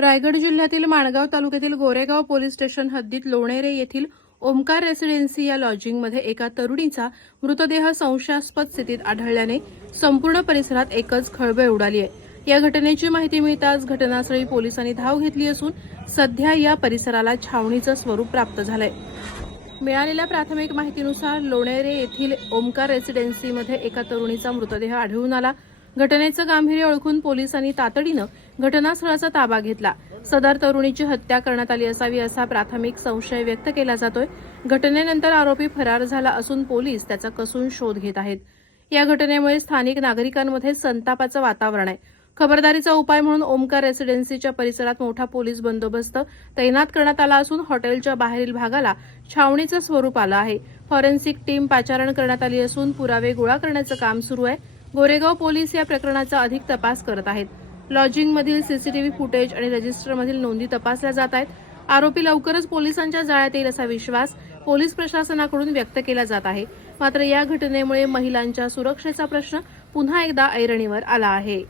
रायगड जिल्ह्यातील माणगाव तालुक्यातील Goregaon police station हद्दीत लोणेरे येथील ओमकार रेसिडेन्सी या लॉजिंगमध्ये एका तरुणीचा मृतदेह संशयास्पद स्थितीत आढळल्याने संपूर्ण परिसरात एकच खळबळ उडाली आहे। या घटनेची माहिती मिळताच घटनास्थळी पोलिसांनी धाव घेतली असून सध्या या परिसराला छावणीचं स्वरूप प्राप्त झालंय। मिळालेल्या प्राथमिक माहितीनुसार लोणेरे येथील ओमकार रेसिडेन्सीमध्ये एका तरुणीचा मृतदेह आढळून आला। घटनेचं गांभीर्य ओळखून पोलिसांनी तातडीनं घटनास्थळाचा ताबा घेतला। सदर तरुणीची हत्या करण्यात आली असावी असा प्राथमिक संशय व्यक्त केला जातोय। घटनेनंतर आरोपी फरार झाला असून पोलीस त्याचा कसून शोध घेत आहेत। या घटनेमुळे स्थानिक नागरिकांमध्ये संतापाचं वातावरण आहे। खबरदारीचा उपाय म्हणून ओमकार रेसिडेन्सीच्या परिसरात मोठा पोलीस बंदोबस्त तैनात करण्यात आला असून हॉटेलच्या बाहेरील भागाला छावणीचं स्वरूप आलं आहे। फॉरेन्सिक टीम पाचारण करण्यात आली असून पुरावे गोळा करण्याचं काम सुरू आहे। गोरेगाव पोलीस या प्रकरणाचा अधिक तपास करत आहेत। लॉजिंगमधील सीसीटीव्ही फुटेज आणि रजिस्टरमधील नोंदी तपासल्या जात आहेत। आरोपी लवकरच पोलिसांच्या जाळ्यात येईल असा विश्वास पोलीस प्रशासनाकडून व्यक्त केला जात आहे। मात्र या घटनेमुळे महिलांच्या सुरक्षेचा प्रश्न पुन्हा एकदा ऐरणीवर आला आहे।